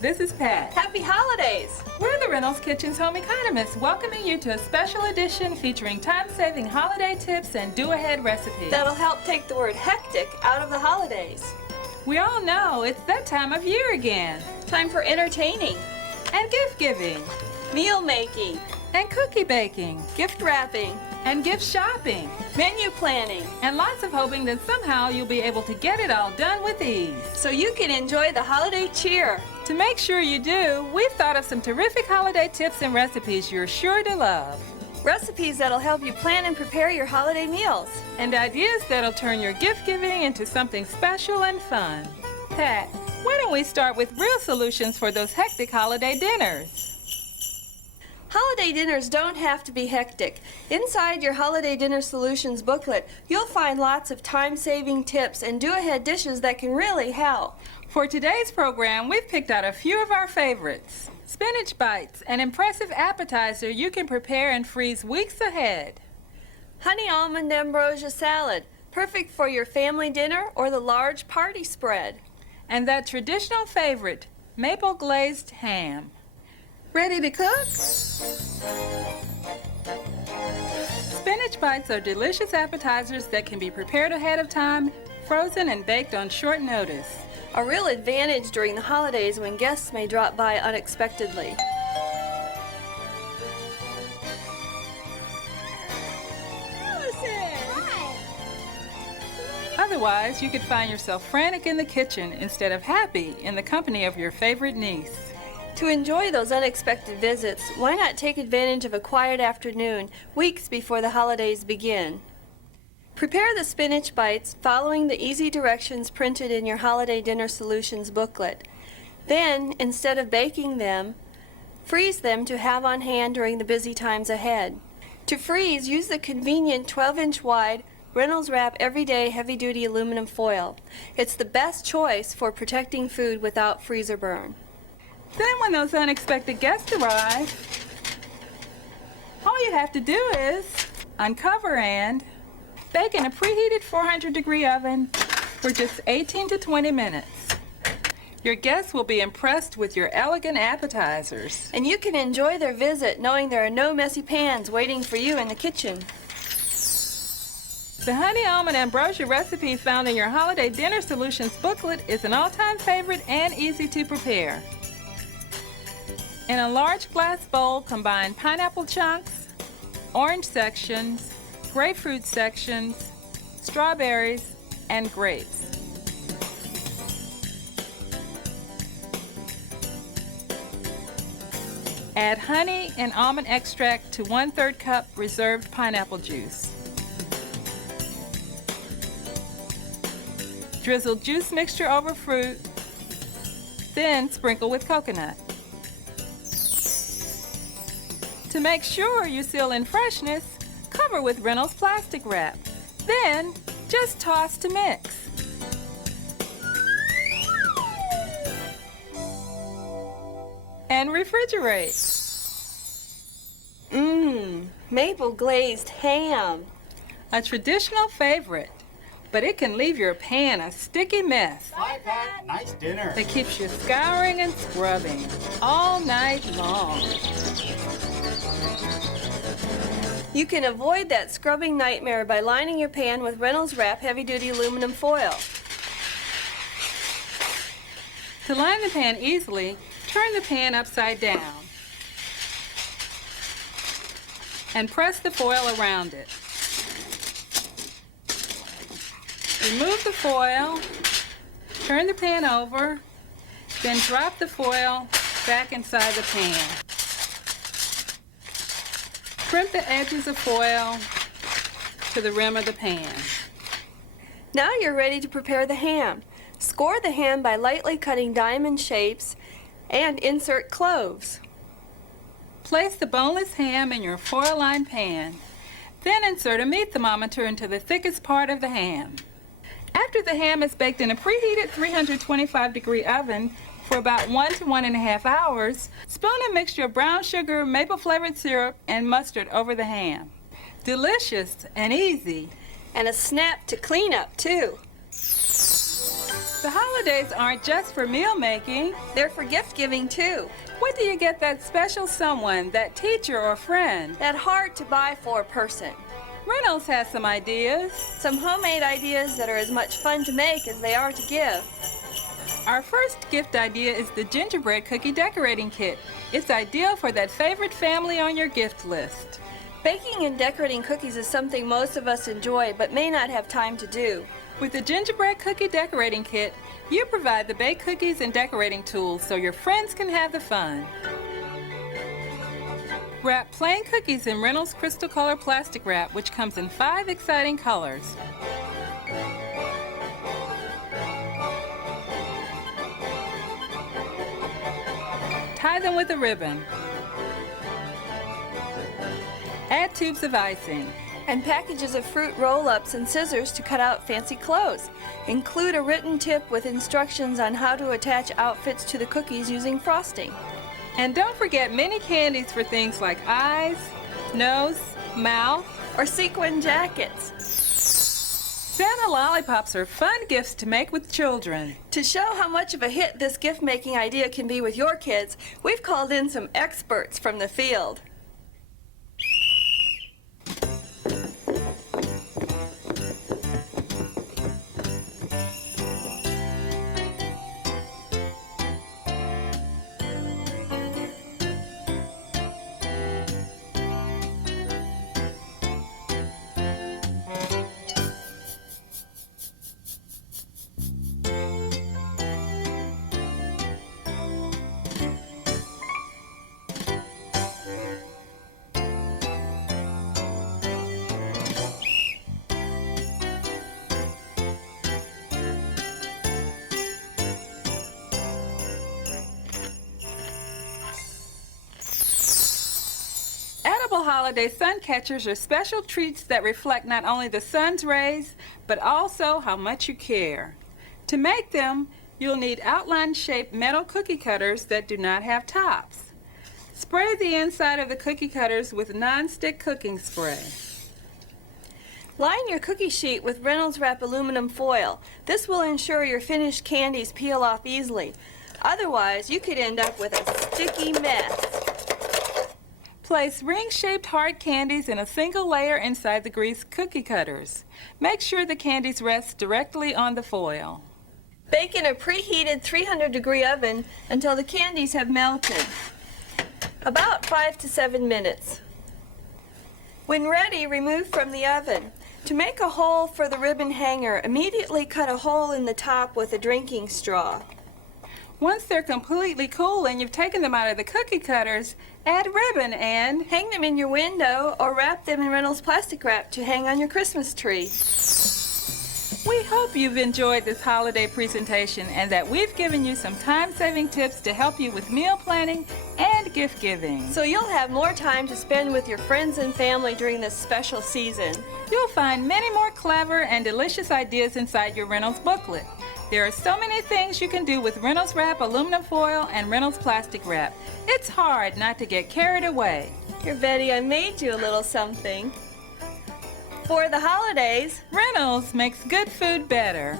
This is Pat. Happy holidays! We're the Reynolds Kitchen's home economists, welcoming you to a special edition featuring time-saving holiday tips and do-ahead recipes. That'll help take the word hectic out of the holidays. We all know it's that time of year again. Time for entertaining, And gift giving. meal making, And cookie baking. gift wrapping, And gift shopping. menu planning, And lots of hoping that somehow you'll be able to get it all done with ease. so you can enjoy the holiday cheer. To make sure you do, we've thought of some terrific holiday tips and recipes you're sure to love. Recipes that'll help you plan and prepare your holiday meals. And ideas that'll turn your gift giving into something special and fun. Pat, why don't we start with real solutions for those hectic holiday dinners? Holiday dinners don't have to be hectic. Inside your Holiday Dinner Solutions booklet, you'll find lots of time-saving tips and do-ahead dishes that can really help. For today's program, we've picked out a few of our favorites. Spinach bites, an impressive appetizer you can prepare and freeze weeks ahead. Honey almond ambrosia salad, perfect for your family dinner or the large party spread. And that traditional favorite, maple glazed ham. Ready to cook? Spinach bites are delicious appetizers that can be prepared ahead of time, frozen and baked on short notice. A real advantage during the holidays when guests may drop by unexpectedly. Otherwise, you could find yourself frantic in the kitchen instead of happy in the company of your favorite niece. To enjoy those unexpected visits, why not take advantage of a quiet afternoon weeks before the holidays begin? Prepare the spinach bites following the easy directions printed in your Holiday Dinner Solutions booklet. Then, instead of baking them, freeze them to have on hand during the busy times ahead. To freeze, use the convenient 12-inch wide Reynolds Wrap Everyday Heavy-Duty Aluminum Foil. It's the best choice for protecting food without freezer burn. Then when those unexpected guests arrive, all you have to do is uncover and bake in a preheated 400-degree oven for just 18 to 20 minutes. Your guests will be impressed with your elegant appetizers. And you can enjoy their visit knowing there are no messy pans waiting for you in the kitchen. The honey almond ambrosia recipe found in your Holiday Dinner Solutions booklet is an all-time favorite and easy to prepare. In a large glass bowl, combine pineapple chunks, orange sections, grapefruit sections, strawberries, and grapes. Add honey and almond extract to 1/3 cup reserved pineapple juice. Drizzle juice mixture over fruit, then sprinkle with coconut. To make sure you seal in freshness, cover with Reynolds plastic wrap. Then, just toss to mix. And refrigerate. Maple glazed ham. A traditional favorite, but it can leave your pan a sticky mess Bye, Pat. Nice dinner. that keeps you scouring and scrubbing all night long. You can avoid that scrubbing nightmare by lining your pan with Reynolds Wrap Heavy-Duty Aluminum Foil. To line the pan easily, turn the pan upside down and press the foil around it. Remove the foil, turn the pan over, then drop the foil back inside the pan. Crimp the edges of foil to the rim of the pan. Now you're ready to prepare the ham. Score the ham by lightly cutting diamond shapes and insert cloves. Place the boneless ham in your foil-lined pan. Then insert a meat thermometer into the thickest part of the ham. After the ham is baked in a preheated 325-degree oven for about 1 to 1.5 hours, spoon a mixture of brown sugar, maple-flavored syrup, and mustard over the ham. Delicious and easy. And a snap to clean up, too. The holidays aren't just for meal making. They're for gift giving too. What do you get that special someone, that teacher or friend? That hard to buy for person. Reynolds has some ideas. Some homemade ideas that are as much fun to make as they are to give. Our first gift idea is the gingerbread cookie decorating kit. It's ideal for that favorite family on your gift list. Baking and decorating cookies is something most of us enjoy but may not have time to do. With the gingerbread cookie decorating kit, you provide the baked cookies and decorating tools so your friends can have the fun. Wrap plain cookies in Reynolds Crystal Color plastic wrap, which comes in 5 exciting colors. Tie them with a ribbon. Add tubes of icing. And packages of fruit roll-ups and scissors to cut out fancy clothes. Include a written tip with instructions on how to attach outfits to the cookies using frosting. And don't forget mini candies for things like eyes, nose, mouth, Or sequin jackets. Santa lollipops are fun gifts to make with children. To show how much of a hit this gift-making idea can be with your kids, we've called in some experts from the field. Edible holiday sun catchers are special treats that reflect not only the sun's rays, but also how much you care. To make them, you'll need outline-shaped metal cookie cutters that do not have tops. Spray the inside of the cookie cutters with non-stick cooking spray. Line your cookie sheet with Reynolds Wrap aluminum foil. This will ensure your finished candies peel off easily. Otherwise, you could end up with a sticky mess. Place ring-shaped hard candies in a single layer inside the greased cookie cutters. Make sure the candies rest directly on the foil. Bake in a preheated 300-degree oven until the candies have melted. About 5 to 7 minutes. When ready, remove from the oven. To make a hole for the ribbon hanger, immediately cut a hole in the top with a drinking straw. Once they're completely cool and you've taken them out of the cookie cutters, add ribbon and hang them in your window or wrap them in Reynolds plastic wrap to hang on your Christmas tree. We hope you've enjoyed this holiday presentation and that we've given you some time-saving tips to help you with meal planning and gift giving. So you'll have more time to spend with your friends and family during this special season. You'll find many more clever and delicious ideas inside your Reynolds booklet. There are so many things you can do with Reynolds Wrap aluminum foil and Reynolds plastic wrap. It's hard not to get carried away. Here, Betty, I made you a little something. For the holidays, Reynolds makes good food better.